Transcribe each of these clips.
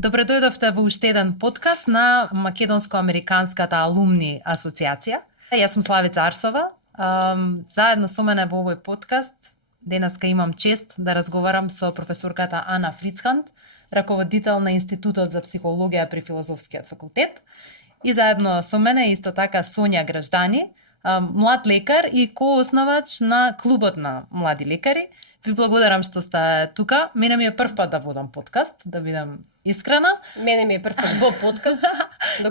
Добре дојдовте во уште еден подкаст на Македонско-американската алумни асоциација. Јас сум Славица Арсова. Заедно со мене во овој подкаст денеска имам чест да разговарам со професорката Ана Фрицханд, раководител на Институтот за психологија при Филозофскиот факултет. И заедно со мене исто така Сонја Граждани, млад лекар и коосновач на Клубот на млади лекари. Ви благодарам што сте тука. Мене ми е прв пат да водам подкаст, да бидам искрена. Мене ми е прв пат во подкаст.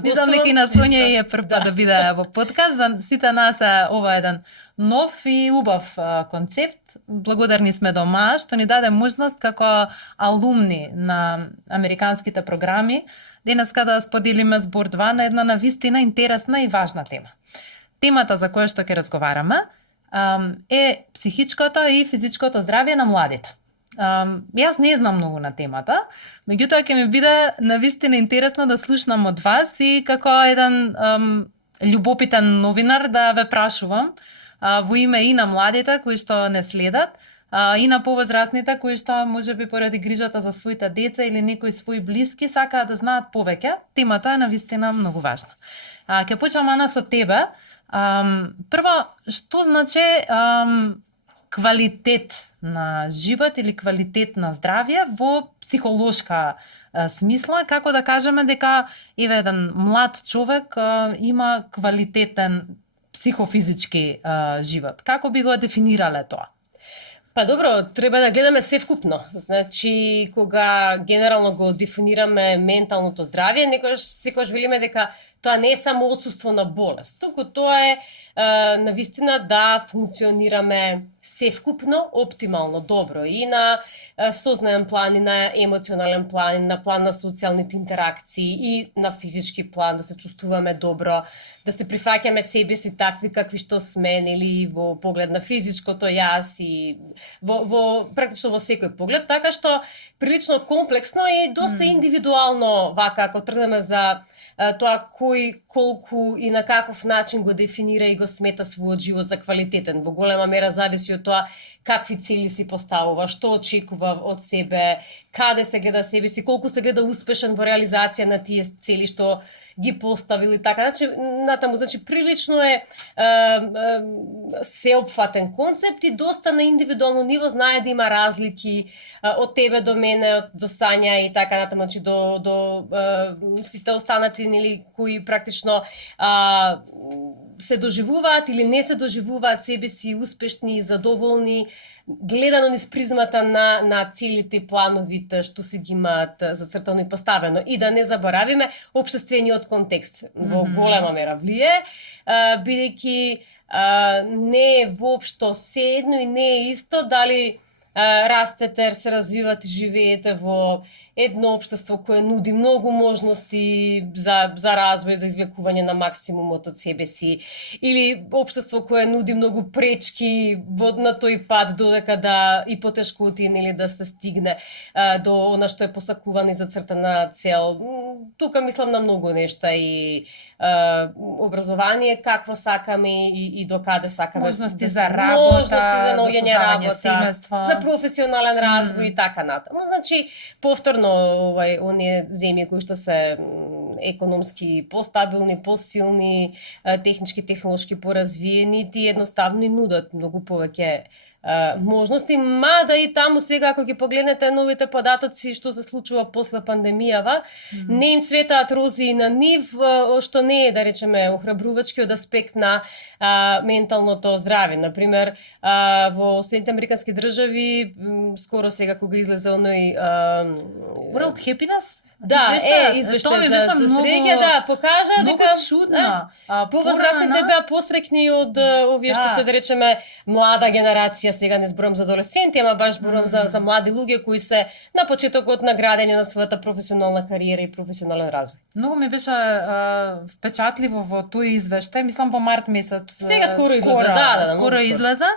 Мислам дека и на Сонја е прв пат да биде во подкаст. За сите нас е ова еден нов и убав концепт. Благодарни сме дома што ни даде можност како алумни на американските програми денеска да споделиме збор 2 на една навистина интересна и важна тема. Темата за која што ќе разговараме е психичкото и физичкото здравје на младите. Јас не знам многу на темата, меѓутоа ќе ми биде навистина интересно да слушнам од вас и како еден љубопитен новинар да ве прашувам во име и на младите кои што не следат, и на повозрастните кои што можеби поради грижата за своите деца или некои своји блиски сакаат да знаат повеќе. Темата е навистина многу важна. Ќе почнам, Ана, со тебе. Прво, што значи квалитет на живот или квалитет на здравје во психолошка смисла, како да кажеме дека еден млад човек има квалитетен психофизички живот. Како би го дефинирале тоа? Па добро, треба да гледаме севкупно. Значи, кога генерално го дефинираме менталното здравје, секогаш велиме дека тоа не е само отсуство на болест, туку тоа е навистина да функционираме севкупно, оптимално, добро и на сознаен план, и на емоционален план, и на план на социјалните интеракции, и на физички план, да се чувствуваме добро, да се прифаќаме себе си такви какви што сме, нели, во поглед на физичкото јас и практично во секој поглед, така што прилично комплексно и доста индивидуално вака ако тргнеме за тоа кој, колку и на каков начин го дефинира и го смета својот живот за квалитетен. Во голема мера зависи од тоа какви цели си поставува, што очекува од себе, каде се гледа себе си, колку се гледа успешен во реализација на тие цели што ги поставили така. Значи прилично е сеопфатен концепт и доста на индивидуално ниво знае да има разлики од тебе до мене, до Сања и така натаму, значи до сите останати, нели, кои практично се доживуваат или не се доживуваат себе си успешни и задоволни, гледано низ призмата на целите и плановите што си ги имаат зацртано и поставено. И да не заборавиме општествениот контекст во голема мера влие, бидејќи не е воопшто седно и не е исто дали растете, се развивате, живеете во едно општество кое нуди многу можности за развој, за извлекување на максимумот од себе си, или општество кое нуди многу пречки на тој пат додека да и потешкоти, нели, да се стигне до она што е посакувана и зацртана цел. Тука мислам на многу нешта и образование какво сакаме и до каде сакаме. Можности за работа, можности за наоѓање работа, семејства, за професионален развој и така натаму. Значи, повторно оние земји кои што се економски постабилни, посилни, технички, технолошки поразвиени, ти едноставно и нудат многу повеќе можности, мада и таму сега ако ги погледнете новите податоци што се случува после пандемијава, не им цветаат рози на нив, што не е, да речеме, охрабрувачки од аспект на менталното здравје. Например, во Соединените американски држави, скоро сега кога излезе оној World Happiness? Да, извештај за среќа, да, покажа многу дека чудно. Повозрастните беа пострекни од овие што се, да речеме, млада генерација, сега не зборам за адолесценти, ама баш зборам за млади луѓе кои се на почетокот на градење на својата професионална кариера и професионален развој. Многу ми беше впечатливо во тој извештај, мислам во март месец. Сега скоро излезе, скоро излезе.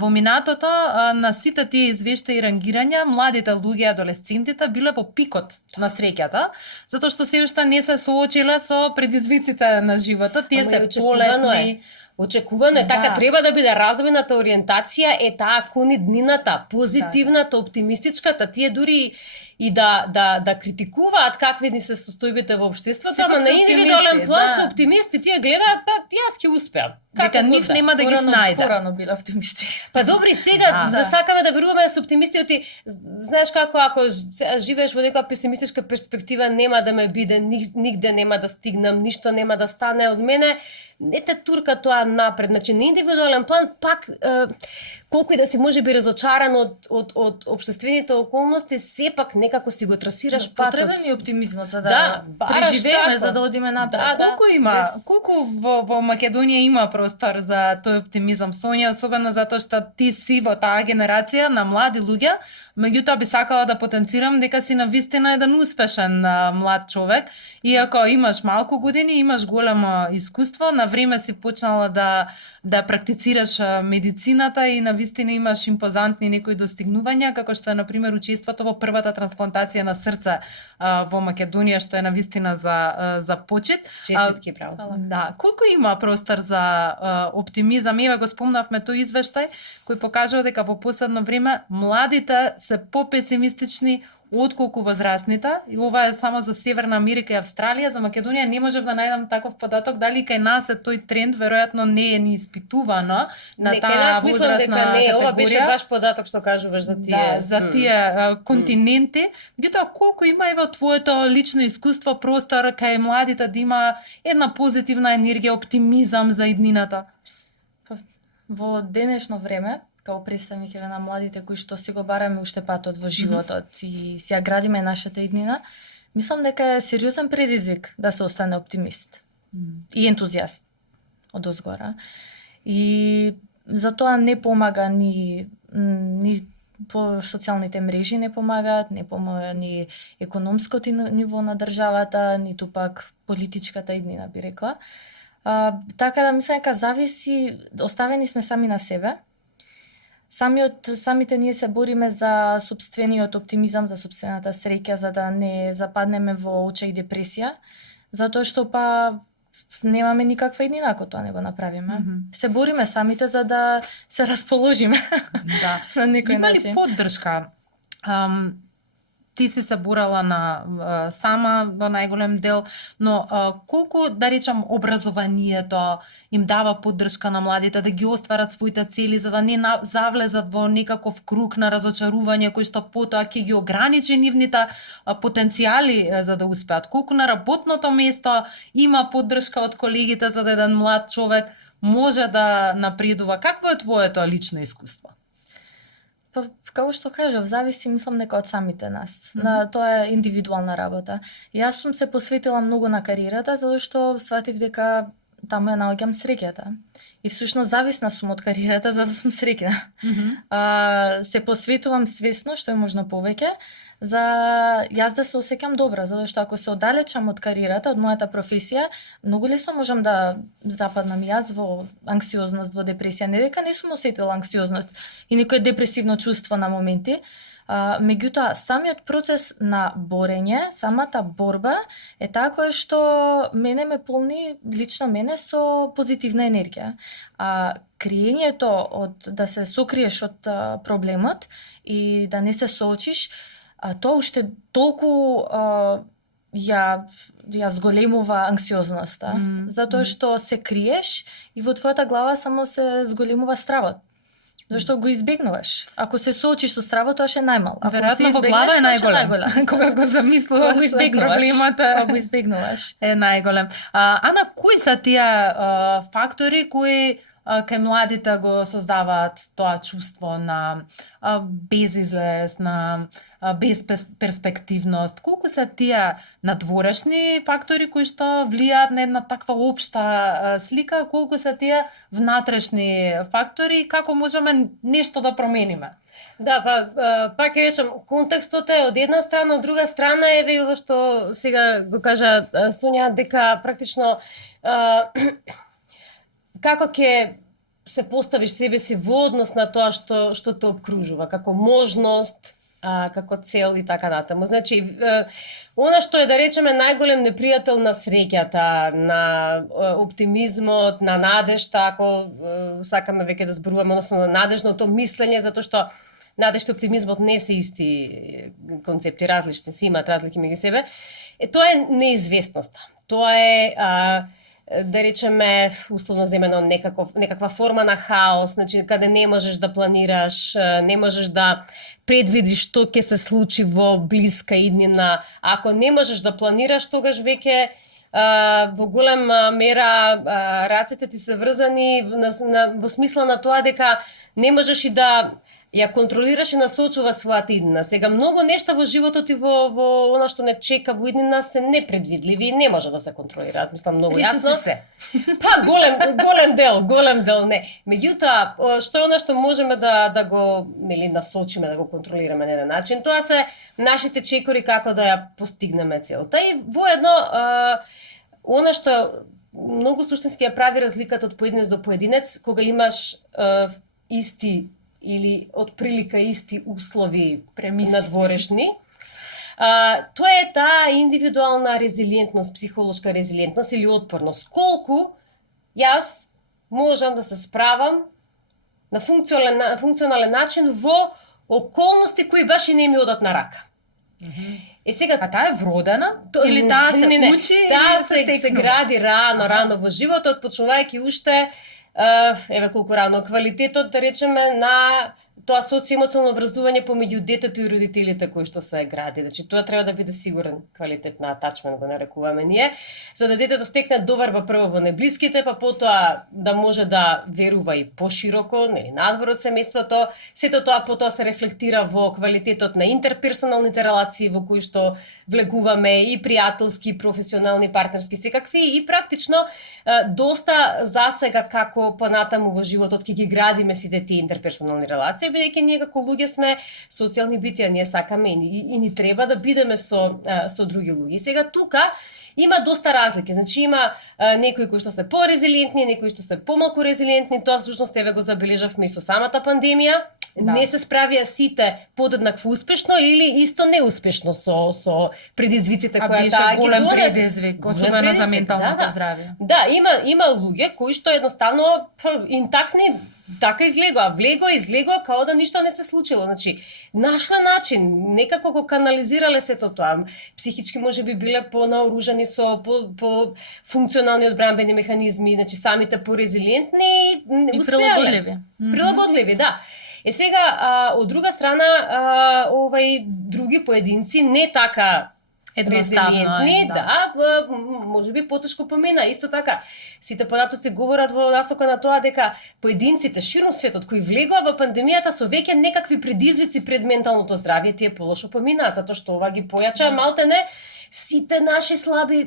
Во минатото на сите тие извештаи и рангирања, младите луѓе, адолесцентите биле во пикот на среќата, затоа што се уште не се соочиле со предизвиците на животот, тие се полетни. Очекувано е, така треба да биде развојната ориентација, е таа кон иднината, позитивната, оптимистичката, тие дури и да критикуваат какви ни се состојбите во општеството, Сепак ама се на индивидуален оптимисти, план да. се оптимисти, тие гледаат, па јас ќе успеам. Дека нив нема да ги снајде. Порано биле оптимисти. Па добри, сега Да. сакаме да веруваме да се оптимисти, оти знаеш како ако живееш во некоја песимистичка перспектива, нема да ме биде, нигде нема да стигнам, ништо нема да стане од мене, не те турка тоа напред. Значи на индивидуален план пак колку и да си можеби разочаран од општествените околности, сепак некако си го трасираш патот. Потребен е оптимизмот за Да, бараш преживееме, така. за да одиме напред. Да, да. Колку има, колку во Македонија има простор за тој оптимизам, Сонја, особено затоа што ти си во таа генерација на млади луѓе, меѓутоа би сакала да потенцирам дека си на вистина еден успешен млад човек, иако имаш малку години, имаш големо искуство, на време си почнала да практицираш медицината и на вистина имаш импозантни некои достигнувања, како што е на пример учеството во првата трансплантација на срце во Македонија, што е на вистина за почит. Честитки, браво. Да, колку има простор за оптимизам? Еве го спомнавме тој извештај кој покажува дека во последно време младите се попесимистични отколку возрастните, и ова е само за Северна Америка и Австралија. За Македонија не можев да најдам таков податок, дали кај нас е тој тренд, веројатно не е ни испитувано на таа возрастна не, ова беше категорија. баш податок што кажуваш за тие. Да, за тие континенти. Меѓутоа, колку има и во твоето лично искуство простор кај младите да има една позитивна енергија, оптимизам за иднината? Во денешно време, као представник на младите кои што си го бараме уште патот во животот и си ја градиме нашата иднина, мислам дека е сериозен предизвик да се остане оптимист и ентузијаст од озгора. И за тоа не помага ни по социјалните мрежи не помагаат, не помага ни економското ниво на државата, ниту пак политичката иднина, би рекла. Така да мислам дека зависи, оставени сме сами на себе. Самите ние се бориме за сопствениот оптимизам, за сопствената среќа, за да не западнеме во оча и депресија, затоа што па немаме никаква иднина ако тоа не го направиме. Се бориме самите за да се расположиме Да. на некој Има ли начин. поддршка? Ти си се борала на сама во најголем дел, но колку, да речам, образованието им дава поддршка на младите да ги остварат своите цели, за да не завлезат во некаков круг на разочарување кој што потоа ќе ги ограничи нивните потенцијали за да успеат? Колку на работното место има поддршка од колегите за да еден млад човек може да напредува? Какво е твоето лично искуство? Па, како што кажав, зависи, мислам, дека од самите нас. На тоа е индивидуална работа. Јас сум се посветила многу на кариерата, затоа што сватив дека таму ја наоѓам среќата. И всушност зависна сум од кариерата, за да сум среќна. Се посветувам свесно, што е можно повеќе, за јас да се осеќам добра, затоа што ако се оддалечам од кариерата, од мојата професија, многу лесно можам да западнам јас во анксиозност, во депресија. Не дека не сум осетила анксиозност и некое депресивно чувство на моменти, меѓутоа самиот процес на борење, самата борба е таа која што мене ме полни, лично мене, со позитивна енергија. Криењето од да се сокриеш од проблемот и да не се соочиш, тоа уште толку ја зголемува анксиозноста, затоа што се криеш и во твојата глава само се зголемува стравот. Зашто го избегнуваш. Ако се соочиш со стравот, тоа ше најмал. Ако Веројатно во глава е најголем. Кога го замислуваш проблемот кога го избегнуваш. Е најголем. Ана, кои се тие фактори кои кај младите го создаваат тоа чувство на безизлез, на безперспективност? Колку се тие надворешни фактори кои што влијаат на една таква општа слика, колку се тие внатрешни фактори и како можеме нешто да промениме? Да, пак ќе речам, контекстот е од една страна, од друга страна е ова што сега го кажа Сонја, дека практично како ќе се поставиш себе си во однос на тоа што те обкружува, како можност, како цел и така натаму. Значи, она што е, да речеме, најголем непријател на среќата, на оптимизмот, на надежта, ако сакаме веќе да зборуваме, односно на надежното мислење, затоа што надежда и оптимизмот не се исти концепти, различни си, имаат разлики меѓу себе. Тоа е неизвестноста. Тоа е да речеме условно земено некаква форма на хаос, значи каде не можеш да планираш, не можеш да предвидиш што ќе се случи во блиска иднина. Ако не можеш да планираш, тогаш веќе во голема мера рацете ти се врзани во смисла на тоа дека не можеш и да ја контролираш и насочува својата иднина. Сега многу нешта во животот и во она што не чека во иднина се непредвидливи и не може да се контролираат, мислам многу јасно. се. Па голем дел не. Меѓутоа, што е она што можеме да го насочиме, да го контролираме на еден начин, тоа се нашите чекори како да ја постигнеме целта. И воедно она што многу суштински ја прави разликата од поединец до поединец, кога имаш исти или од прилика исти услови надворешни. Тоа е таа индивидуална резилиентност, психолошка резилиентност или отпорност. Колку јас можам да се справам на функционален начин во околности кои баш и не ми одат на рака. Сега, а таа е вродена? Или таа се учи? Таа се гради рано во животот, почнувајќи уште еве колку рано, квалитетот, да речеме, на тоа социоемоционално врзување помеѓу детето и родителите кои што се гради. Значи тоа треба да биде сигурен квалитет на атачмент, го нарекуваме ние, за да детето стекне доверба прво во неблиските, па потоа да може да верува и пошироко, нели, надвор од семејството. Сето тоа потоа се рефлектира во квалитетот на интерперсоналните релации во кои што влегуваме, и пријателски, и професионални, партнерски, секакви, и практично доста засега како понатаму во животот ќе ги градиме сите тие интерперсонални релации, бидејќи ние како луѓе сме социјални битија, ние сакаме и ни треба да бидеме со други луѓе. Сега тука има доста разлики. Значи има некои кои што се порезилиентни, некои што се помалку резилиентни. Тоа всушност еве го забележавме и со самата пандемија. Да. Не се справија сите подеднакво успешно или исто неуспешно со предизвиците кои таа ги голем донесе. предизвик, особено за менталното здравје. Да, има луѓе кои што едноставно интактни така излегоа, излегоа као да ништо не се случило. Значи, нашла начин, некако го канализирале сето тоа. Психички можеби биле понаоружани со по функционални одбранбени механизми, значи самите порезилиентни и прилагодливи. Прилагодливи, да. Сега, од друга страна, други поединци не така резилиентни, да, можеби потешко помина. Исто така, сите податоци говорат во насока на тоа дека поединците широм светот кои влегоа во пандемијата со веќе некакви предизвици пред менталното здравје, тие полошо поминаа, затоа што ова ги појача малтене сите наши слаби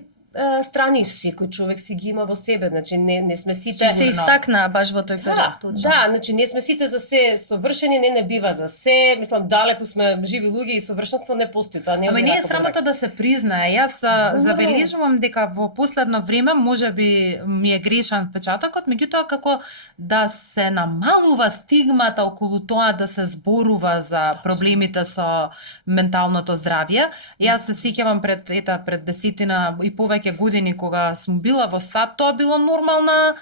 страни, секој човек си ги има во себе, значи не сме сите се истакна баш во тој период. Да, значи не сме сите за се совршени, не бива за се, мислам далеку сме живи луѓе и совршенство не постои, тоа не е. Ама не е срамота да се признае. Јас забележувам дека во последно време можеби ми е грешен впечатокот, меѓутоа како да се намалува стигмата околу тоа да се зборува за проблемите со менталното здравје. Јас се сеќавам пред десетина и повеќе години кога сум била во САД, тоа било нормална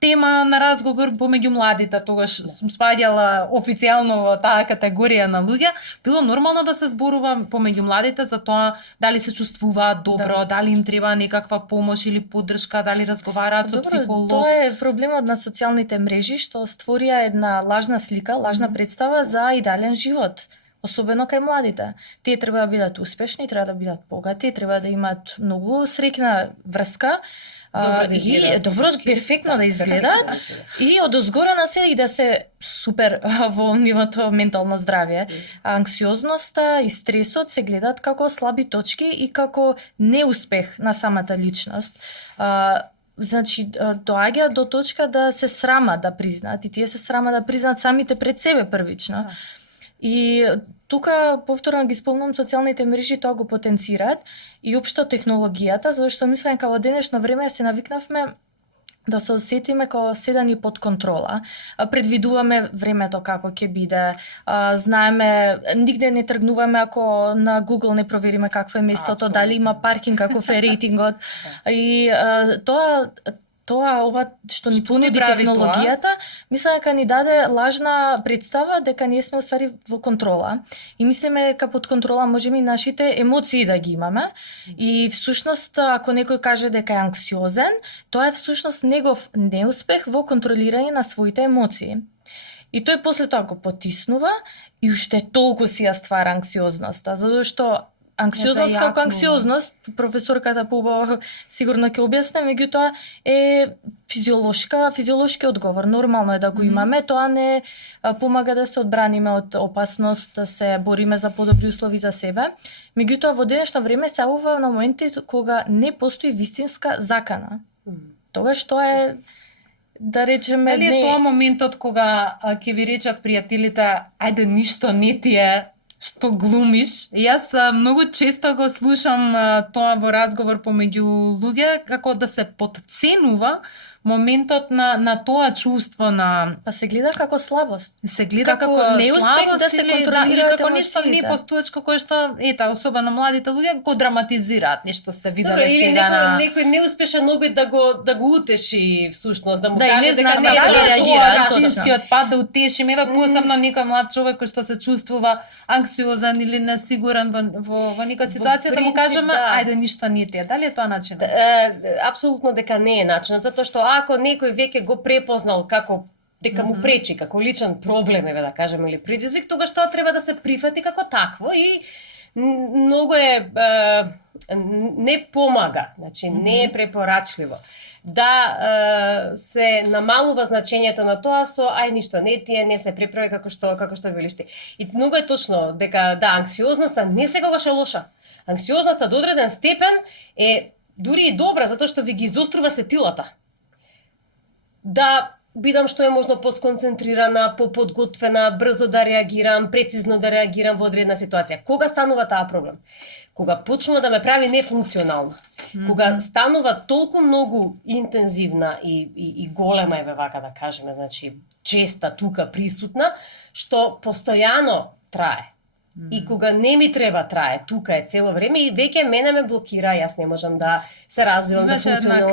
тема на разговор помеѓу младите. Тогаш сум спаѓала официјално во таа категорија на луѓе. Било нормално да се зборува помеѓу младите за тоа дали се чувствуваат добро, дали им треба некаква помош или поддршка, дали разговараат со психолог. Тоа е проблемот на социјалните мрежи што створија една лажна слика, лажна представа за идеален живот. Особено кај младите. Тие треба да бидат успешни, треба да бидат богати, треба да имаат многу среќна врска, добро, перфектно да изгледаат и одозгора на се и да се супер во нивото ментално здравје. Анксиозноста и стресот се гледаат како слаби точки и како неуспех на самата личност. Значи, доаѓа до точка да се срама да признаат и тие се срама да признаат самите пред себе првично. И тука повторно ги спомнам социјалните мрежи, тоа го потенцираат и општо технологијата, зашто мислам дека во денешно време се навикнавме да се осетиме како седани под контрола. Предвидуваме времето како ќе биде, знаеме, нигде не тргнуваме ако на Google не провериме какво е местото, дали има паркинг, каков е рейтингот. И тоа ова што ни Што ни понуди прави технологијата, мислам дека ни даде лажна представа дека ние сме уствари во контрола и мислиме дека под контрола можеме и нашите емоции да ги имаме и всушност ако некој каже дека е анксиозен, тоа е всушност негов неуспех во контролирање на своите емоции. И тој после тоа го потиснува и уште толку си ја ствара анксиозноста, затоа што анксиозност како анксиозност, професорката поубаво сигурно ќе објасне, меѓутоа е физиолошки одговор. Нормално е да го имаме, тоа не помага да се одбраниме од опасност, да се бориме за подобри услови за себе. Меѓутоа во денешно време се јавува на моменти кога не постои вистинска закана. Тогаш тоа е, да речеме, Дали е тоа моментот кога ќе ви речат пријателите, ајде ништо не ти е што глумиш? Јас многу често го слушам тоа во разговор помеѓу луѓе, како да се потценува моментот на тоа чувство на... Па се гледа како слабост. Се гледа како неуспех слабост да се или контролираат како нешто емоциите. непостоечко кое што, особено младите луѓе го драматизираат, нешто сте виделе или сега на... некој неуспешен обид да го утеши всушност, да му Да, и каже не дека знам не е како Дали да е реагира, тоа точно. рачинскиот пат да утешиме, посебно некој млад човек кој што се чувствува анксиозен или несигурен во некоја ситуација, да му принцип, кажеме, да. ајде ништо не ти е. Дали е тоа начинот? Апсолутно дека не е начинот, затоа што ако некој веќе го препознал како дека му пречи, како личен проблем, да кажеме, или предизвик, тогаш тоа треба да се прифати како такво и многу не помага, значи не е препорачливо да се намалува значењето на тоа со ај ништо не ти е, не се преправи како што велиш ти. И многу е точно дека да, анксиозноста не секогаш е лоша. Анксиозноста до одреден степен е дури и добра затоа што ви ги изострува сетилата. Да бидам што е можно посконцентрирана, поподготвена, брзо да реагирам, прецизно да реагирам во одредна ситуација. Кога станува таа проблем? Кога почнува да ме прави нефункционална. Кога станува толку многу интензивна и голема е вака да кажеме, значи честа тука присутна, што постојано трае. И кога не ми треба трае, тука е цело време и веќе мене ме блокира, јас не можам да се развивам, да Имаше функционирам.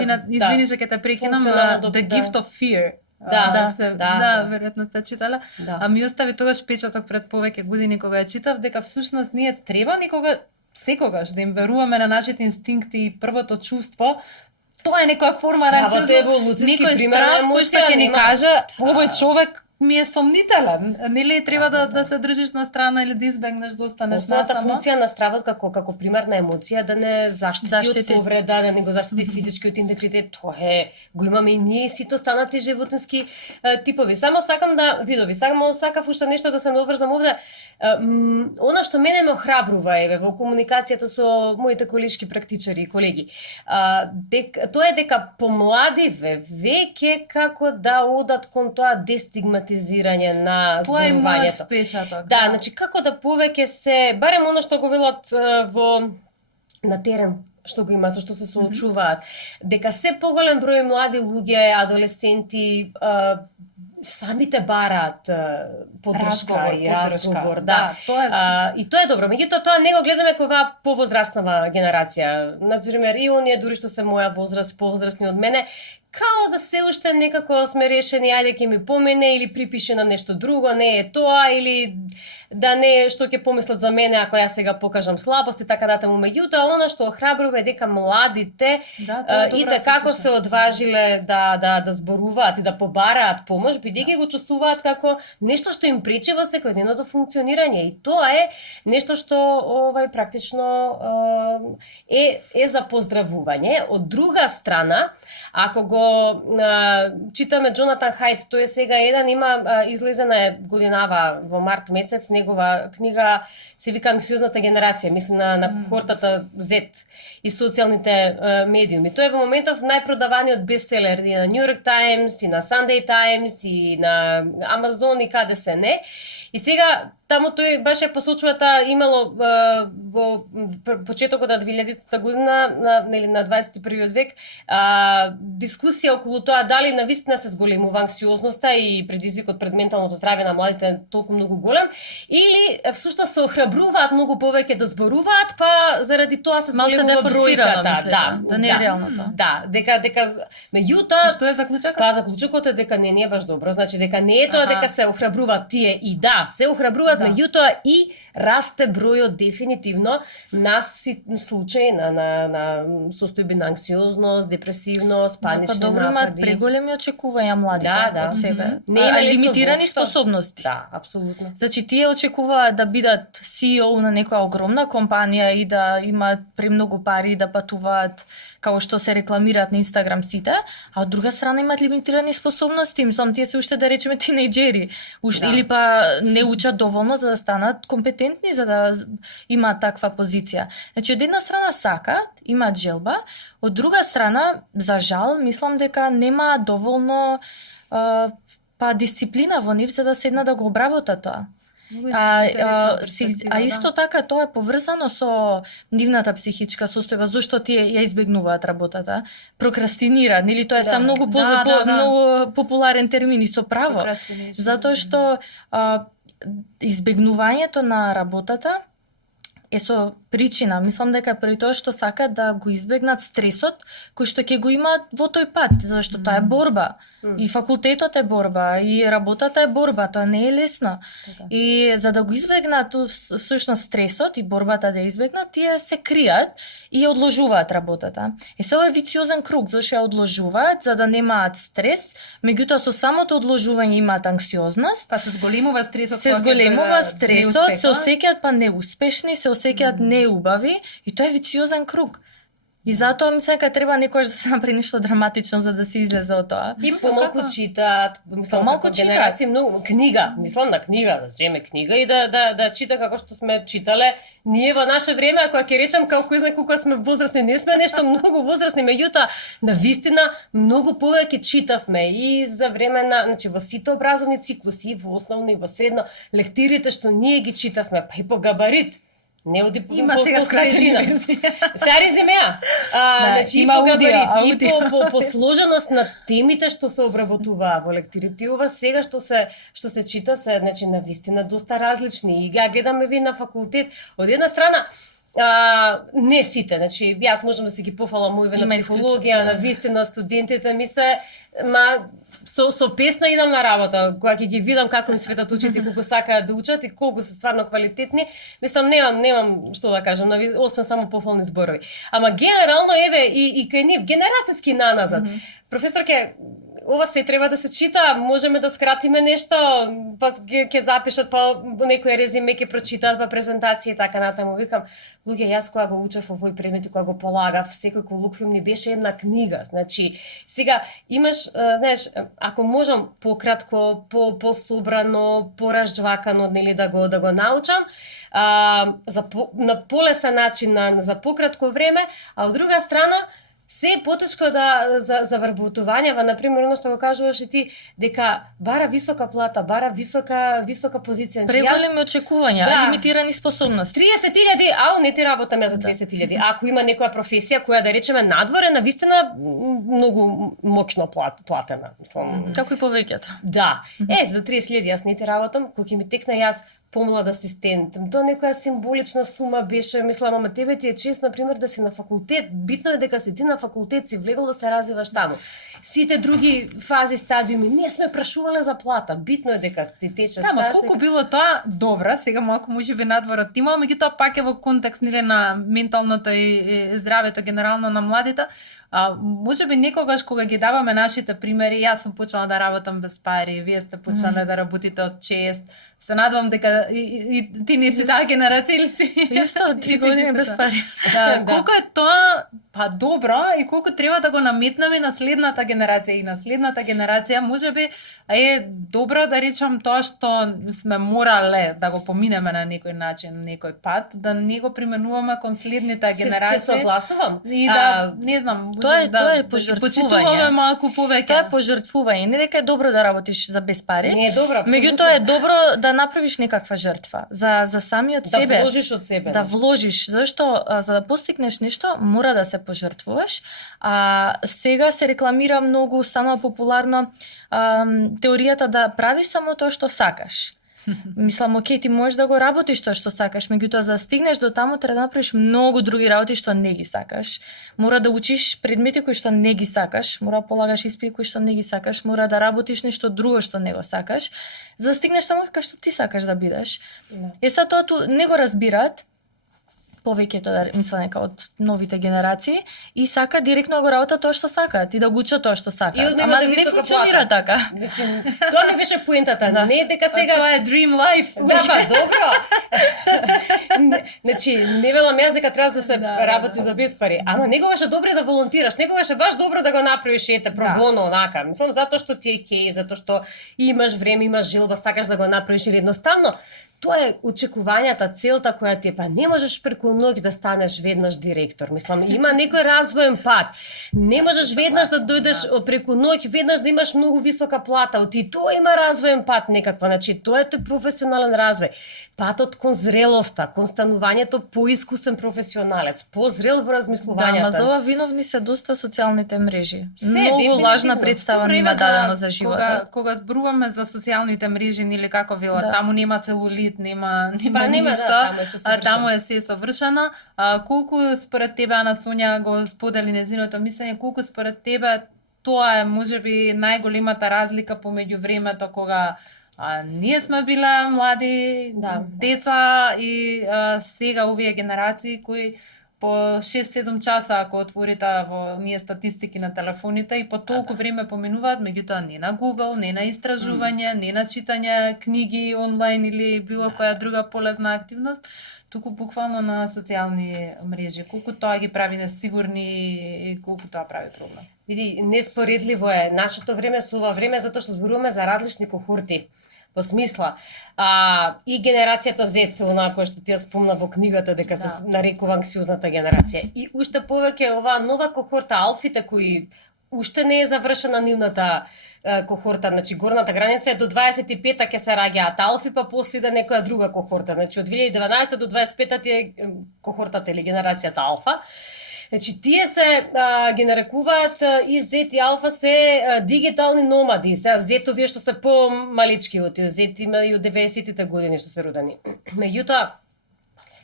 една книга, извини што ќе те прекинам, The Gift of Fear. Да, веројатно сте читале. Да. А ми остави тогаш печаток пред повеќе години кога ја читав, дека всушност ние треба никога, секогаш да им веруваме на нашите инстинкти и првото чувство. Тоа е некоја форма Стравот е еволуцијски некој пример на страв кој што емоција, ќе ни нема- каже, овој човек ми е сомнителен. Нели треба да се држиш на страна или да избегнеш да останеш Основната насама? функција на стравот како примерна емоција да не заштити од повреда, да не го заштити физичкиот интегритет, тоа е го имаме и ние сите останати животински типови. Само сакам да сакав уште нешто да се наврзам овде. Она што мене ме охрабрува во комуникацијата со моите колешки практичари и колеги, тоа е дека помладиве веќе како да одат кон тоа дестигматизирање на Тоа е мојот зборувањето. впечаток. Да, значи како да повеќе се, барем оно што го велат на терен, што го има, со што се соочуваат, дека се поголем број млади луѓе, адолесценти, самите бараат поддршка и разговор, да. Тоа е И тоа е добро. Меѓутоа тоа не го гледаме кога повозрастнава генерација. Например, и оние дури што се моја возраст, повозрастни од мене, као да се уште некако сме решени, ајде ќе ми помене или припише на нешто друго, не е тоа, или да не е што ќе помислат за мене ако јас сега покажам слабост и така натаму. Меѓутоа, она што охрабрува е дека младите и како се одважиле да зборуваат и да побараат помош, бидејќи го чувствуваат како нешто што им пречи во секојдневното функционирање. И тоа е нешто што практично е за поздравување. Од друга страна, ако го читаме Джонатан Хајт, тој е сега има излезена е годинава во март месец, негова книга се вика Анксиозната генерација, мислам на кохортата Z и социјалните медиуми. Тој е во моментов најпродаваниот бестселер и на New York Times, и на Sunday Times, и на Amazon и каде се не. И сега таму тој беше посочувата имало во почетокот на 2000-та година на 21 век дискусија околу тоа дали навистина се зголемува анксиозноста и предизвикот пред менталното здравје на младите толку многу голем или всушност се охрабруваат многу повеќе да зборуваат, па заради тоа се зголемува бројката. Да не е реалното. Да, дека меѓутоа Што е заклучокот? Па заклучокот е дека не е баш добро, значи дека не е тоа дека се охрабруваат тие и да, се охрабруваат, меѓутоа и расте бројот дефинитивно на случаи на состојби на анксиозност, депресивност, панични напади. Добро имаат преголеми очекувања младите од себе. Не лимитирани способности. Да, апсолутно. Значи тие очекуваат да бидат CEO на некоја огромна компанија и да имаат премногу пари и да патуваат како што се рекламираат на Инстаграм сите, а од друга страна имаат лимитирани способности, мислам тие се уште да речеме тинејџери, уште или па не учат доволно за да станат компетентни за да имаат таква позиција. Значи од една страна сакаат, имаат желба, од друга страна за жал мислам дека нема доволно дисциплина во нив за да седнат да го обработат тоа. Исто така тоа е поврзано со нивната психичка состојба, зашто тие ја избегнуваат работата, прокрастинираат, нели тоа е многу многу популарен термин и со право. Затоа што избегнувањето на работата е со причина. Мислам дека преди тоа што сакаат да го избегнат стресот кој што ќе го имаат во тој пат, зашто тоа е борба. И факултетот е борба, и работата е борба, тоа не е лесно. И за да го избегнат всушност стресот и борбата да избегнат, тие се кријат и ја одложуваат работата. Се ова е вициозен круг, зашто ја одложуваат за да немаат стрес, меѓутоа со самото одложување имаат анксиозност, па се зголемува стресот, се осеќаат па неуспешни, се осеќаат неубави и тоа е вициозен круг. И затоа мислам дека треба некојаш да се направи нешто драматично за да се излезе од тоа. И помалку читаат, мислам помалку генерација многу книга, мислам на книга, да земе книга и да чита како што сме читале ние во наше време, ако ќе речем како кој знае колку сме возрастни, не сме нешто многу возрастни, меѓутоа навистина многу повеќе читавме и за време на, значи во сите образовни циклуси, во основно и во средно, лектирите што ние ги читавме, па и по габарит. Не оди има сега скратена верзија. Сега резимеа. Значи има аудио, и по сложеност на темите што се обработуваа во лектирите. Ова сега што се чита се, значи навистина доста различни. И ги гледаме ви на факултет. Од една страна не сите, значи јас можам да си ги пофалам мојве на психологија, на вистина студентите ми се со песна идам на работа, кога ќе ги видам како ми светат очите, колку сакаат да учат и колку се стварно квалитетни, мислам немам што да кажам, освен само пофални зборови. Ама генерално еве и кај нив генерацијски наназад. Професорке, ова се треба да се чита, можеме да скратиме нешто, па ќе запишат, па некој резиме ќе прочитаат, па презентација и така натаму. Викам, луѓе, јас кога го учев овој предмет и кога го полагав, секој колоквиум ни беше една книга. Значи, сега имаш, знаеш, ако можам пократко, пособрано, поражџвакано, нели да го научам, на полесен начин за пократко време, а од друга страна се е потешко за вработувањава, например, оно што го кажуваш и ти, дека бара висока плата, бара висока позиција. Преголеми очекувања, лимитирани способности. 30.000, не ти работам ја за 30.000. Ако има некоја професија која да речеме надворена, навистина многу мокно платена, мислам. Како и повеќето. Да. За 30.000 јас не ти работам, кога ќе ми текна јас помлад асистент. Тоа некоја символична сума беше, мислам, ама тебе ти е чест, например, да си на факултет. Битно е дека си ти на факултет, си влегол да се развиваш таму. Сите други фази, стадиуми, не сме прашувале за плата. Битно е дека ти тече стаж. Ама колку било тоа добра, сега малку можеби надвор од тима, меѓутоа пак е во контекст нели на менталното и здравето генерално на младите. Можеби некогаш кога ги даваме нашите примери, јас сум почнала да работам без пари, вие сте почнале да работите од чест. Се надвам дека и ти не си таа генерација или си? Исто, 3 години без пари. Колку е тоа па добро, и колку треба да го наметнеме на следната генерација и на следната генерација, можеби е добро да речам тоа што сме морале да го поминеме на некој начин, на некој пат, да не го применуваме кон следните генерации. Се согласувам. И да, не знам, Тоа да е пожртвување. почитуваме малку повеќе. Тоа е пожртвување. Не дека е добро да работиш за без пари. Не е добро, апсолутно. Меѓутоа е добро да направиш некаква жртва за самиот да себе. вложиш од себе. Да вложиш, зашто за да постигнеш нешто мора да се пожртвуваш. А сега се рекламира многу, станува популарно теоријата да правиш само тоа што сакаш. Мислам, окей, ти можеш да го работиш тоа што сакаш, меѓутоа за да стигнеш до таму треба да направиш многу други работи што не ги сакаш. Мора да учиш предмети кои што не ги сакаш, мора да полагаш испити кои што не ги сакаш, мора да работиш нешто друго што не го сакаш, за да стигнеш таму кај што ти сакаш да бидеш. Сега тоа не го разбираат повеќето, да мислам нека од новите генерации, и сака директно да го работат тоа што сакаат и да го учат тоа што сакаат. И од Ама да не висока функционира плата. така. Значи, тоа не беше поентата. Да. Не дека сега Тоа е dream life. Да, па, добро. Значи, не велам јас дека треба да се работи за без пари, ама негогаш е добро да волонтираш, негогаш е баш добро да го направиш ете пробоно онака. Мислам затоа што ти е кеј, затоа што имаш време, имаш желба, сакаш да го направиш или едноставно тоа е очекувањата, целта која ти е, па не можеш преку ноќ да станеш веднаш директор. Мислам, има некој развоен пат. Не можеш веднаш да дојдеш преку ноќ, веднаш да имаш многу висока плата. Оти тоа има развоен пат некаква, значи тоа е тој професионален развој. Патот кон зрелоста, кон станувањето поискусен професионалец, позрел во размислувањата. Да, ама за ова виновни се доста социјалните мрежи. Многу Многу лажна представа ни има дадено за животот. Кога зборуваме за социјалните мрежи, или како вела, таму нема целулит, нема нема, ништо, таму е се совршено. Колку според тебе, Ана Сонја, го сподели незиното мислење, колку според тебе тоа е можеби најголемата разлика помеѓу времето кога ние сме биле млади деца и сега овие генерации кои по 6-7 часа ако отворите во ние статистики на телефоните и по толку време поминуваат, меѓутоа не на Google, не на истражување, не на читање книги онлайн или било која друга полезна активност, туку буквално на социјални мрежи. Колку тоа ги прави несигурни и колку тоа прави проблем. Види, неспоредливо е нашето време со ова време затоа што зборуваме за различни кохорти. Во смисла, и генерацијата Z, онаа која што ти ја спомна во книгата дека се нарекува анксиозната генерација. И уште повеќе оваа нова кохорта алфите кои уште не е завршена нивната кохорта, значи горната граница е до 25-та ќе се раѓаат алфи, па после да некоја друга кохорта. Значи од 2012 до 25-та ти е кохортата или генерацијата алфа. Значи, тие се ги нарекуваат и Z и Алфа се дигитални номади. Сега Z-овие што се по-малечки од тие, Z има и од 90-тите години што се родени. Меѓутоа,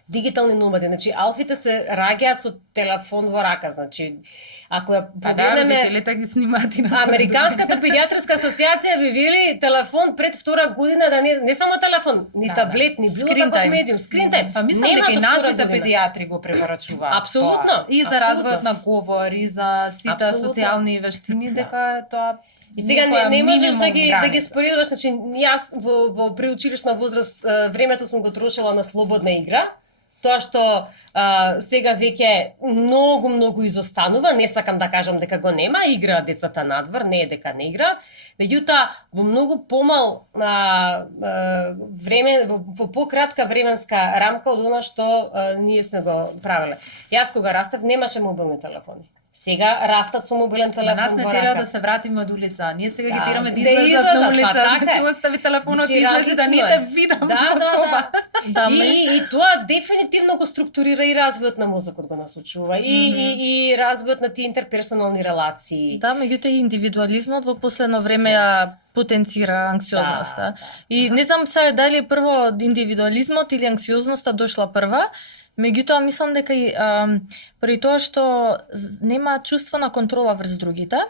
дигитални номади, значи алфите се раѓаат со телефон во рака, значи ако ја погледнеме родителите ги снимаат и на Американската педиатрска асоциација би вели телефон пред втора година да не само телефон, ни таблет, ни било каков медиум, скринтајм. Па мислам дека и нашите педиатри го препорачуваат. Апсолутно. И за развојот на говор, и за сите социјални вештини, дека тоа и сега не можеш да ги споредуваш, значи јас во преучилишна возраст времето сум го трошила на слободна игра. Тоа што сега веќе многу изостанува, не сакам да кажам дека го нема, игра децата надвор, не е дека не игра, меѓутоа во многу помал време, во пократка временска рамка од она што ние сме го правеле. Јас кога растев немаше мобилни телефони. Сега растат со мобилен телефон нас не во тера рака. да се вратиме од улица. Ние сега ги тераме да излезат на улица, така значи е. остави телефонот и Значи, излези да не те видам во соба. И тоа дефинитивно го структурира и развојот на мозокот го насочува и развојот на тие интерперсонални релации. Да, меѓутоа и индивидуализмот во последно време ја потенцира анксиозноста. И не знам сега дали прво индивидуализмот или анксиозноста дошла прва, меѓутоа мислам дека и при тоа што нема чувство на контрола врз другите,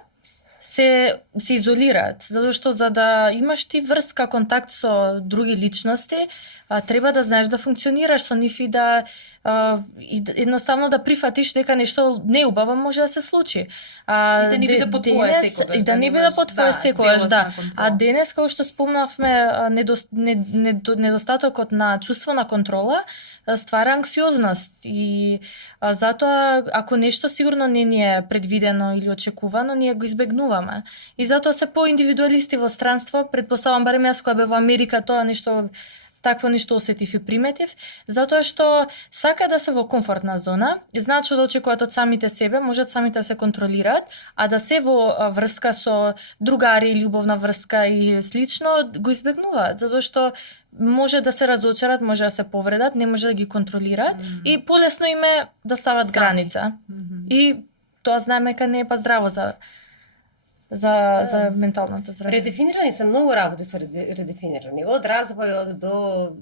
се изолираат, затоа што за да имаш ти врска, контакт со други личности, треба да знаеш да функционираш со нив и да едноставно да прифатиш дека нешто неубаво може да се случи. И да не биде по твое секогаш. И да не биде по твое секогаш, да. А денес, како што спомнавме, недостатокот на чувство на контрола ствара анксиозност и затоа ако нешто сигурно не ни е предвидено или очекувано, ние го избегнуваме. И затоа се поиндивидуалисти во странство, предпоставам барем јас кога бев во Америка, тоа нешто такво нешто осетив и приметив, затоа што сака да се во комфортна зона, знаат што да очекуваат од самите себе, можат самите да се контролираат, а да се во врска со другари, љубовна врска и слично, го избегнуваат, затоа што може да се разочарат, може да се повредат, не може да ги контролираат и полесно им е да стават граница. И тоа знаеме дека не е па здраво за менталното здравје. Редефинирани се многу работи, се редефинирани. Од развојот до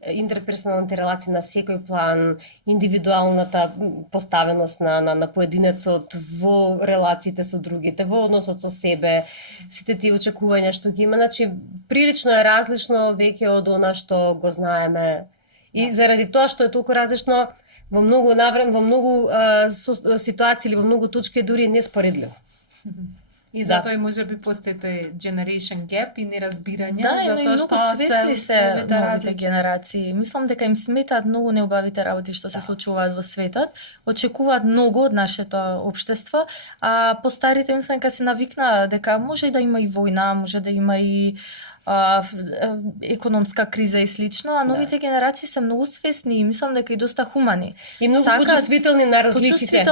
интерперсоналните релации на секој план, индивидуалната поставеност на поединецот во релациите со другите, во односот со себе, сите тие очекувања што ги има, значи прилично е различно веќе од она што го знаеме. И заради тоа што е толку различно, во многу ситуации или во многу точки е дури неспоредливо. И затоа и може би постои тој generation gap и неразбирање, да, затоа што свесни се новите различни генерации. Мислам дека им сметаат многу неубавите работи што се случуваат во светот, очекуваат многу од нашето општество, а постарите мислам дека се навикнаа дека може и да има и војна, може да има и економска криза и слично, а новите генерации се многу свесни и мислам дека и доста хумани. И многу почувствителни на разликите.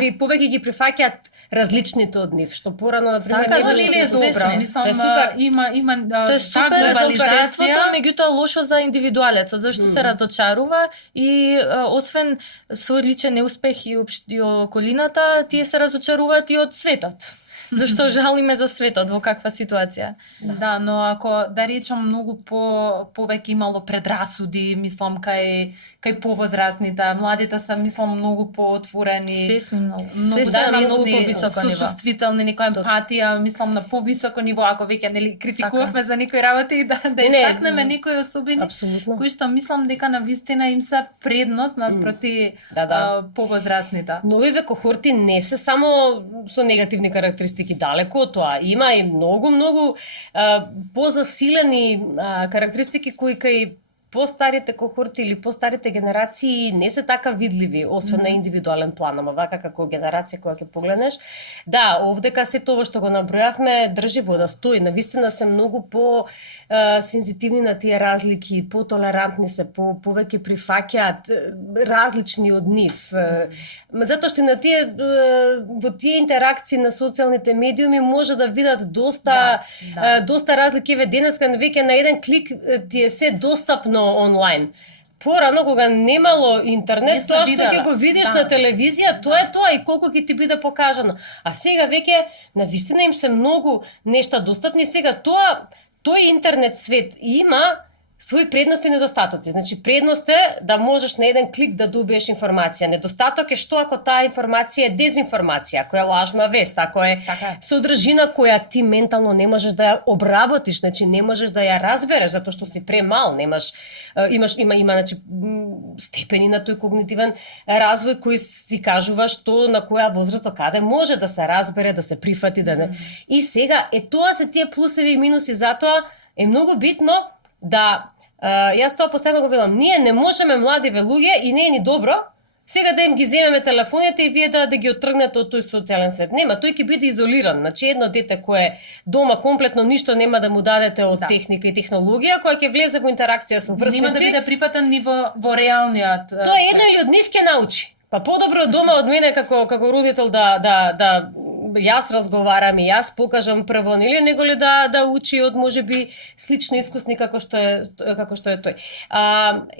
И повеќе ги прифаќаат различните од нив, што порано на пример така, не беше добро. Мислам, тоа е супер. Има тоа е супер за општеството, меѓутоа лошо за индивидуалецот, зашто се раздочарува и освен свој личен неуспех и околината, тие се разочаруваат и од светот. Зашто жалиме за светот во каква ситуација. Да, но ако да речам многу повеќе имало предрасуди, мислам кај повозрастните, младите се мислам многу поотворени, свесни многу. Многу повисоко ниво. Сочувствителни, некоја емпатија, мислам на повисоко ниво, ако веќе нели критикувавме за некои работи и да истакнеме некои особини кои што мислам дека на вистина им се предност наспроти повозрастните. Новите кохорти не се само со негативни карактеристики, далеку од тоа. Има и многу позасилени карактеристики кои кај постарите кохорти или постарите генерации не се така видливи, освен на индивидуален план, ама вака како генерација која ќе погледнеш. Да, овдека се тоа што го набројавме држи вода, стои. Навистина се многу сензитивни на тие разлики, потолерантни се, повеќе прифаќаат различни од нив. Затоа што на во тие интеракции на социјалните медиуми може да видат доста разлики. Денеска веќе на еден клик ти е се достапно онлайн. Порано, кога немало интернет, тоа што ќе го видиш на телевизија, тоа е тоа и колку ќе ти биде покажано. А сега веќе навистина им се многу нешта достапни. Сега тој интернет свет има свои предности и недостатоци. Значи, предност е да можеш на еден клик да добиеш информација. Недостаток е што ако таа информација е дезинформација, ако е лажна вест, ако е содржина која ти ментално не можеш да ја обработиш, значи не можеш да ја разбереш затоа што си премал, има значи степени на тој когнитивен развој кој си кажува што на која возраст каде може да се разбере, да се прифати, да не. И сега тоа се тие плусеви и минуси, затоа е многу битно да, јас тоа постојано го велам, ние не можеме младиве луѓе и не е ни добро сега да им ги земеме телефоните и вие да ги оттргнете од тој социјален свет. Нема, тој ќе биде изолиран. Значи едно дете кое дома комплетно ништо нема да му дадете од техника и технологија, која ќе влезе во интеракција со врсници, нема да биде припатен ни во реалниот. Тоа едно или од нив ќе научи. Па подобро дома од мене како родител да јас разговарам и јас покажам прво, нели, него ли да учи од можеби слично искусни како што е тој.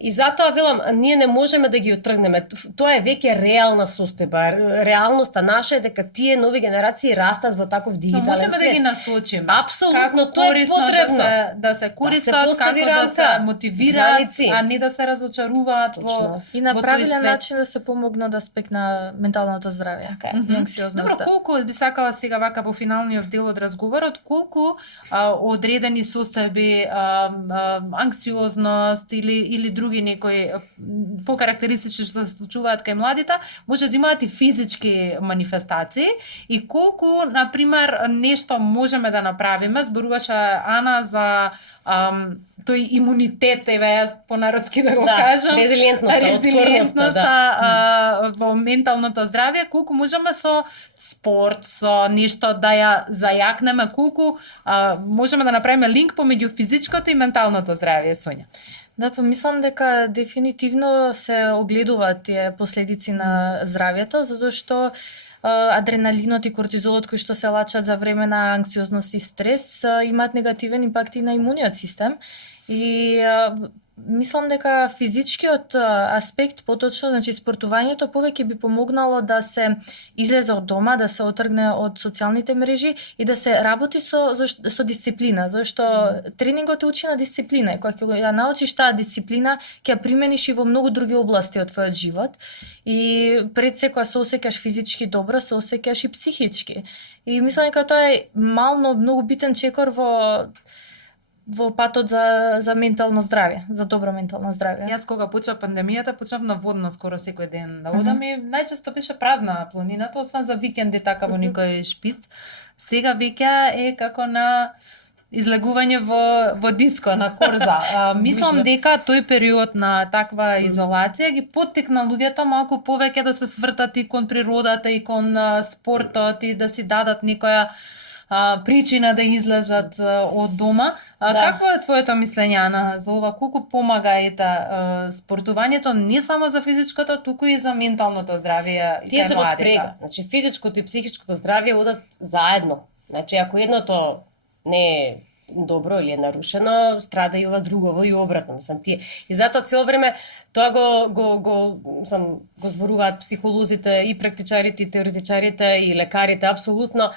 И затоа велам, ние не можеме да ги оттргнеме. Тоа е веќе реална состојба. Реалноста наша е дека тие нови генерации растат во таков дигитален свет. Можеме да ги насочиме. Апсолутно, тоа е потребно. Да се користат, како да се мотивираат, а не да се разочаруваат и на правилен начин да се помогнат да спекна менталното здравје. Добро, колку би сакала сега вака во финалниот дел од разговорот, колку одредени состојби, анксиозност или други некои покарактеристични што се случуваат кај младите, може да имаат и физички манифестации и колку, например, нешто можеме да направиме, зборуваше Ана за тој имунитет, еве јас понародски да го кажам, резилиентноста во менталното здравје, колку можеме со спорт, со нешто да ја зајакнеме, колку можеме да направиме линк помеѓу физичкото и менталното здравје, Сонја. Да, помислам дека дефинитивно се огледуваат тие последици на здравјето, затоа што адреналинот и кортизолот кои што се лачат за време на анксиозност и стрес имаат негативен импакт и на имуниот систем. И мислам дека физичкиот аспект, поточно, значи спортувањето повеќе би помогнало да се излезе од дома, да се отргне од социјалните мрежи и да се работи со дисциплина, зашто тренингот те учи на дисциплина и кога ќе ја научиш таа дисциплина, ќе ја примениш и во многу други области од твојот живот. И пред се кога се осеќаш физички добро, се осеќаш и психички. И мислам дека тоа е мално многу битен чекор во патот за ментално здравје, за добро ментално здравје. Јас кога почна пандемијата, почнав на водно скоро секој ден да одам и најчесто беше празна планината, освен за викенди така во некој шпиц. Сега веќе е како на излегување во диско, на корза. Мислам дека тој период на таква изолација ги поттикна луѓето малку повеќе да се свртат и кон природата и кон спортот и да си дадат некоја причина да излезат од дома. Какво е твоето мислење, Ана, за ова? Колку помага спортувањето не само за физичкото, туку и за менталното здравје и тие кај се во младите? спрега. Значи физичкото и психичкото здравје одат заедно. Значи ако едното не е добро или е нарушено, страда и ова друго, и обратно, мислам тие. И затоа цело време тоа го зборуваат психолозите и практичарите и теоретичарите и лекарите апсолутно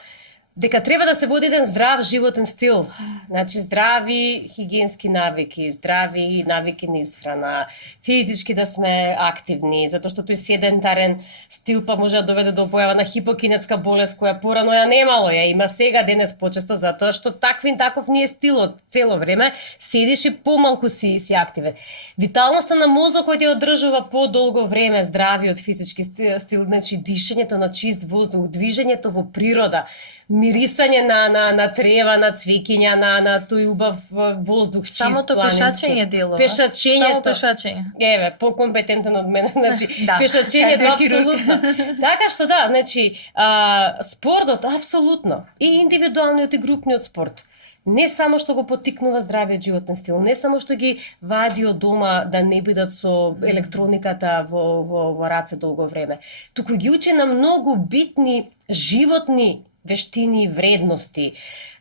дека треба да се води еден здрав животен стил. Значи здрави хигиенски навики, здрави навики на исхрана, физички да сме активни, затоа што тој седентарен стил па може да доведе до појава на хипокинетска болест која порано ја немало, ја има сега денес почесто затоа што таков не е стилот цело време, седиш и помалку си активен. Виталноста на мозокот ја одржува подолго време здравиот физички стил, значи дишењето на чист воздух, движењето во природа, мирисање на трева, на цвеќиња, на тој убав воздух, чист самото планински. пешачење дело. Пешачењето. Само пешачење. Еве, покомпетентен од мене, значи пешачењето апсолутно. Така што да, значи спортот апсолутно и индивидуалниот и групниот спорт. Не само што го поттикнува здравиот животен стил, не само што ги вади од дома да не бидат со електрониката во раце долго време, туку ги учи на многу битни животни вештини и вредности,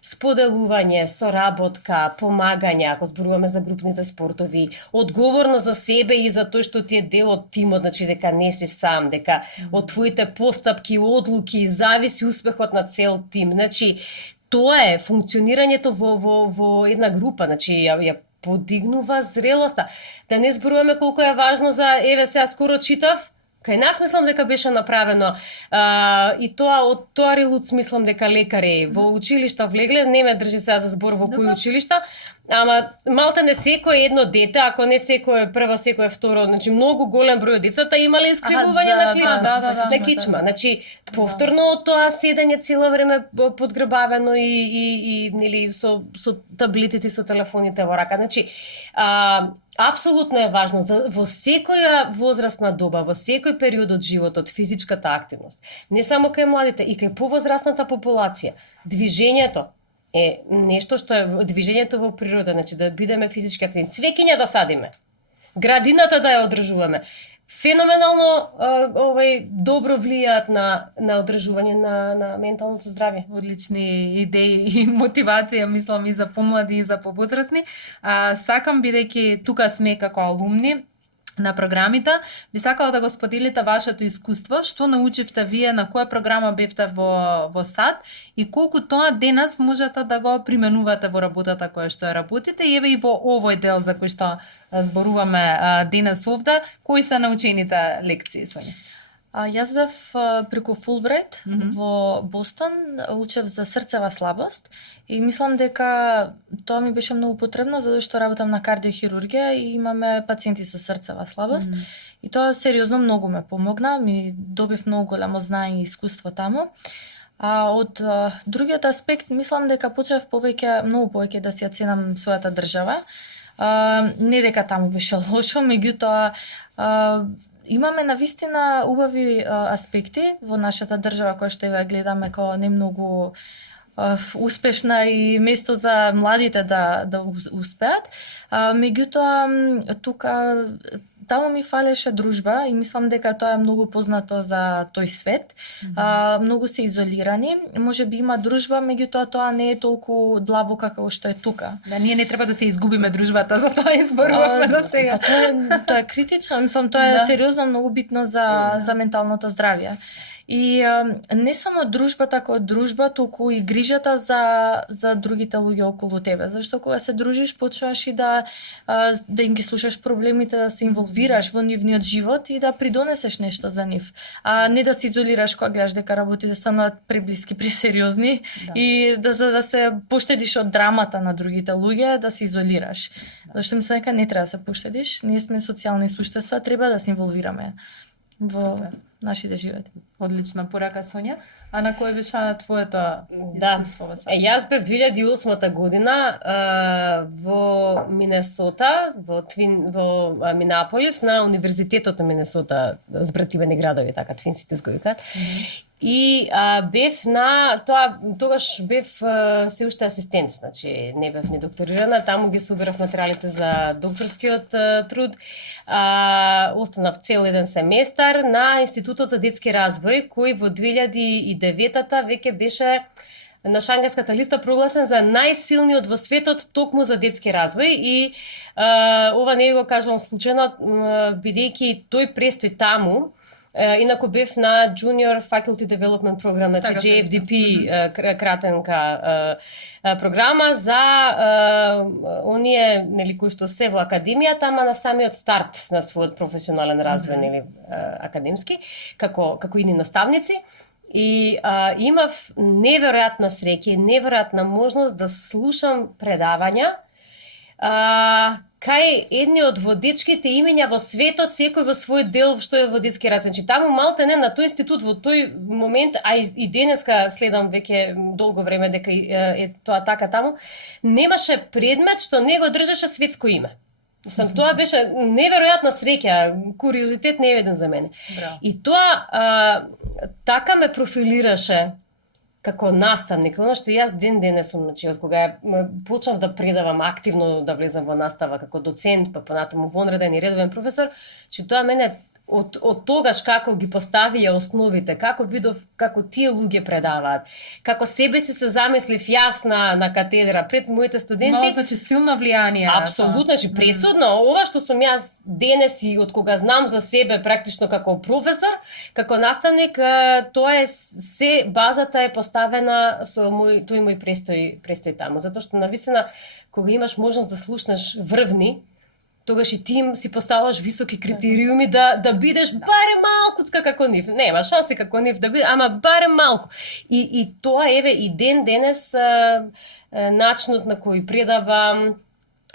споделување, соработка, помагање, ако зборуваме за групните спортови, одговорност за себе и за тој што ти е дел од тимот, значи дека не си сам, дека од твоите постапки, одлуки зависи успехот на цел тим. Значи тоа е функционирањето во една група, значи ја подигнува зрелоста. Да не зборуваме колку е важно за еве сега скоро читав кај нас мислам дека беше направено и тоа од тоа рилуц мислам дека лекари во училишта влегле, не ме држи сега за збор во кои училишта, ама малте не секој едно дете, ако не секој прво, секој второ, значи многу голем број од децата имале искривување на кличма, на кичма. Значи повторно тоа седење цело време подгрбавено и нели со таблетите и со телефоните во рака. Значи апсолутно е важно во секоја возрастна доба, во секој период од животот, физичката активност. Не само кај младите, и кај повозрастната популација. Движењето е нешто што е движењето во природа, значи да бидеме физички активни. Цвеќиња да садиме, градината да ја одржуваме. Феноменално добро влијаат на одржување на менталното здравје. Одлични идеи и мотивација, мислам, и за помлади и за повозрастни. Сакам, бидејќи тука сме како алумни на програмите, би сакала да го споделите вашето искуство, што научивте вие, на која програма бевте во САД и колку тоа денес можете да го применувате во работата која што ја работите и еве и во овој дел за кој што зборуваме денес овде, кои се научените лекции, Сонја? Јас бев преку Фулбрайт во Бостон, учев за срцева слабост и мислам дека тоа ми беше многу потребно затоа што работам на кардиохирургија и имаме пациенти со срцева слабост. И тоа сериозно многу ме помогна, ми добив многу голямо знаење и искуство таму. А од другиот аспект, мислам дека почнав многу повеќе да си ја ценам својата држава. Не дека таму беше лошо, меѓутоа имаме навистина убави аспекти во нашата држава која што ја гледаме како не многу успешна и место за младите да успеат. Меѓутоа тука таму ми фалеше дружба и мислам дека тоа е многу познато за тој свет. Многу се изолирани, можеби има дружба, меѓутоа тоа не е толку длабока како што е тука. Да, ние не треба да се изгубиме дружбата, за тоа изборувавме до сега. Тоа е критично, мислам тоа е сериозно многу битно за менталното здравје. И не само дружбата како дружба, туку и грижата за другите луѓе околу тебе. Зашто кога се дружиш, почнуваш и да им ги слушаш проблемите, да се инволвираш во нивниот живот и да придонесеш нешто за нив. А не да се изолираш кога гледаш дека работите стануваат преблиски, пресериозни и за да се поштедиш од драмата на другите луѓе, да се изолираш. Зашто мислам дека не треба да се поштедиш, ние сме социјални суштества, треба да се инволвираме во нашите животи. Одлична порака, Сонја. А на кој беше твоето искуство во САД? Јас бев 2008 година во Минесота, во Минеаполис, на Универзитетот на Минесота, збративени градови, така, Твин Ситис го викаат. И бев тогаш бев се уште асистент, значи не бев ни докторирана, таму ги собирав материјалите за докторскиот труд. Останав цел еден семестар на Институтот за детски развој, кој во 2009-та веќе беше на Шангхајската листа прогласен за најсилниот во светот токму за детски развој и ова не го кажувам случајно, бидејќи тој престој таму. Инаку бев на Junior Faculty Development Program, значи JFDP, кратенка програма за оние нели кои што се во академијата, ама на самиот старт на својот професионален развој, нели академски, како и наставници. И имав неверојатна среќа, неверојатна можност да слушам предавања кај едни од водечките имиња во светот, секој во свој дел што е во детски развој. Значи таму малтене на тој институт во тој момент, а и денеска следам веќе долго време дека е тоа така таму, немаше предмет што не го држеше светско име. Тоа беше неверојатна среќа, куриозитет невиден за мене. Браво. И тоа така ме профилираше како наставник, она што јас ден денес сум, значи од кога почнав да предавам активно, да влезам во настава како доцент, па понатаму вонреден и редовен професор, че тоа мене од тогаш како ги поставија основите, како видов како тие луѓе предаваат, како себе си се замислив јас на катедра пред моите студенти. Мало, значи силно влијание. Апсолутно, значи пресудно. Ова што сум јас денес и од кога знам за себе практично како професор, како наставник, тоа е се базата е поставена со тој мој престој таму, затоа што навистина кога имаш можност да слушнеш врвни, тогаш и ти си поставаш високи критериуми да бидеш барем малкуцка како нив. Нема шанси како нив да биде, ама барем малку. И тоа еве и денес начинот на кој предавам,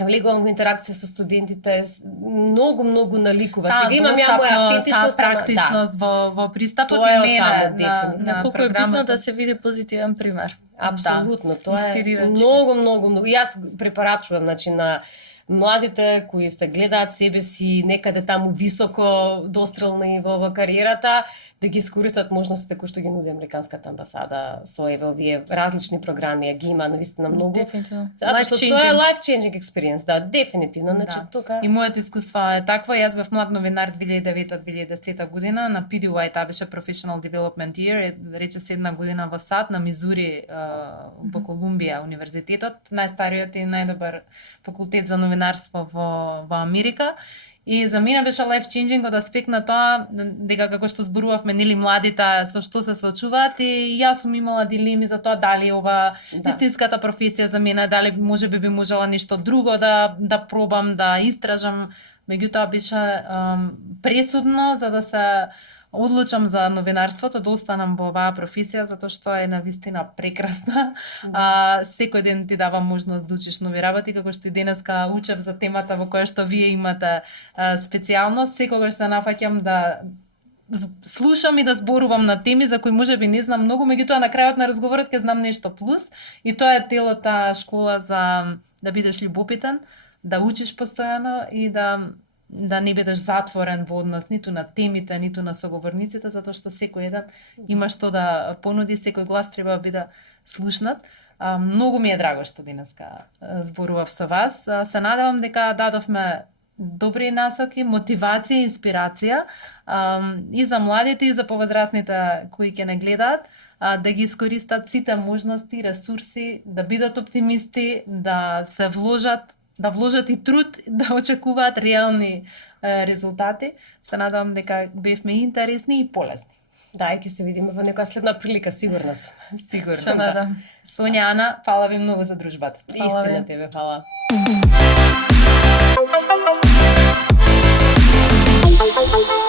влегувам во интеракција со студентите, многу наликува. Сега имам ја моја автентичност, практичност во пристапот и мене на колку е битно да се види позитивен пример. Апсолутно, тоа е многу. Јас препорачувам, значи на младите кои се гледаат себе си некаде таму високо дострелни во кариерата, да ги искористат можностите кои што ги нуди Американската амбасада со овие различни програми, ги има навистина многу. Дефинитивно. Затоа што тоа е life changing experience, да, дефинитивно, значи тука. И моето искуство е такво, јас бев млад новинар 2009-2010 година на PDY, таа беше Professional Development Year, рече се една година во САД на Мизури во Колумбија универзитетот, најстариот и најдобар факултет за новинарство во Америка. И за мене беше life changing од аспект на тоа дека како што зборувавме, нели младите со што се соочуваат и јас сум имала дилеми за тоа дали ова вистинската професија за мене, дали можеби би можела нешто друго да пробам, да истражам, меѓутоа беше пресудно за да се одлучам за новинарството, да останам во оваа професија, затоа што е навистина прекрасна. Секој ден ти дава можност да учиш нови работи, како што и денеска учев за темата во која што вие имате специјалност. Секогаш се нафаќам да слушам и да зборувам на теми за кои можеби не знам многу, меѓутоа на крајот на разговорот ќе знам нешто плюс, и тоа е целата школа за да бидеш љубопитен, да учиш постојано и да не бидеш затворен во однос ниту на темите, ниту на соговорниците, затоа што секој еден има што да понуди, секој глас треба да биде слушнат. Многу ми е драго што денеска зборував со вас. Се надевам дека дадовме добри насоки, мотивација, инспирација и за младите и за повозрастните кои ќе не гледаат, да ги искористат сите можности, ресурси, да бидат оптимисти, да се вложат и труд, да очекуваат реални резултати. Се надевам дека бевме интересни и полезни. Да, и ќе се видиме во некоја следна прилика, сигурно сум. Сигурно. Се надам. Сонја, Ана, фала ви многу за дружбата. Истина тебе, фала. Thank you.